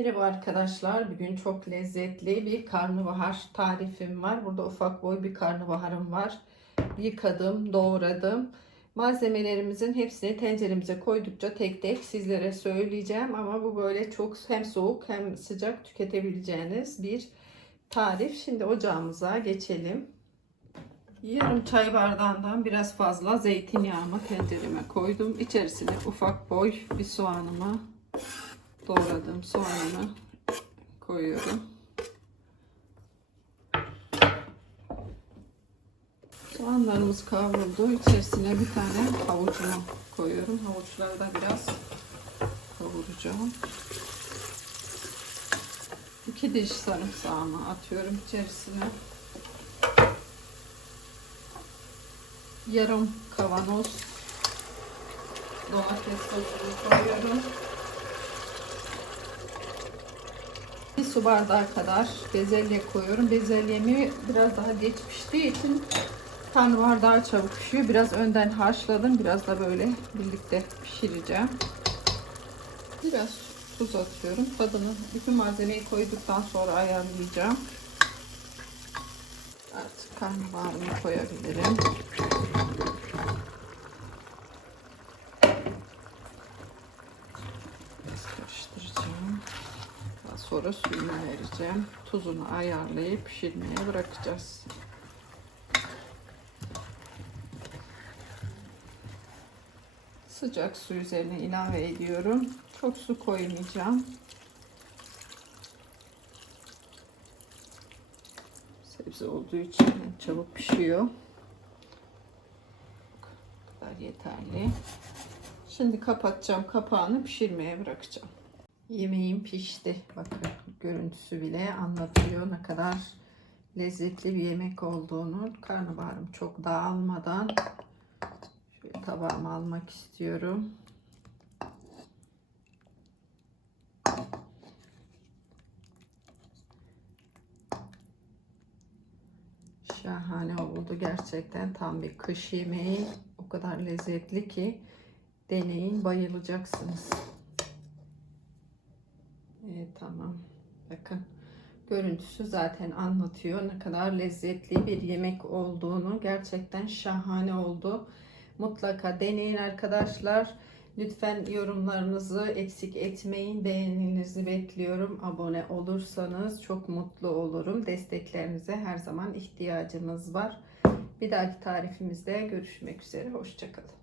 Merhaba arkadaşlar. Bugün çok lezzetli bir karnabahar tarifim var. Burada ufak boy bir karnabaharım var. Yıkadım, doğradım. Malzemelerimizin hepsini tenceremize koydukça tek tek sizlere söyleyeceğim. Ama bu böyle çok hem soğuk hem sıcak tüketebileceğiniz bir tarif. Şimdi ocağımıza geçelim. Yarım çay bardağından biraz fazla zeytinyağımı tencereme koydum. İçerisine ufak boy bir soğanımı doğradığım soğanımı koyuyorum. Soğanlarımız kavruldu. İçerisine bir tane havucumu koyuyorum. Havuçları da biraz kavuracağım. İki diş sarımsağımı atıyorum içerisine. Yarım kavanoz domates sosunu koyuyorum. Bir su bardağı kadar bezelye koyuyorum. Bezelyemi biraz daha geç piştiği için karnabahar daha çabuk pişiyor. Biraz önden haşladım. Biraz da böyle birlikte pişireceğim. Biraz tuz atıyorum. Tadını bütün malzemeyi koyduktan sonra ayarlayacağım. Artık karnabaharımı koyabilirim. Biraz karıştıracağım. Sonra suyunu vereceğim. Tuzunu ayarlayıp pişirmeye bırakacağız. Sıcak su üzerine ilave ediyorum. Çok su koymayacağım. Sebze olduğu için çabuk pişiyor. Bu kadar yeterli. Şimdi kapatacağım kapağını pişirmeye bırakacağım. Yemeğim pişti. Bakın görüntüsü bile anlatıyor ne kadar lezzetli bir yemek olduğunu. Karnabaharım çok dağılmadan şöyle tabağıma almak istiyorum. Şahane oldu gerçekten tam bir kış yemeği. O kadar lezzetli ki deneyin bayılacaksınız. Tamam. Bakın görüntüsü zaten anlatıyor ne kadar lezzetli bir yemek olduğunu. Gerçekten şahane oldu. Mutlaka deneyin arkadaşlar. Lütfen yorumlarınızı eksik etmeyin. Beğeninizi bekliyorum. Abone olursanız çok mutlu olurum. Desteklerinize her zaman ihtiyacımız var. Bir dahaki tarifimizde görüşmek üzere. Hoşçakalın.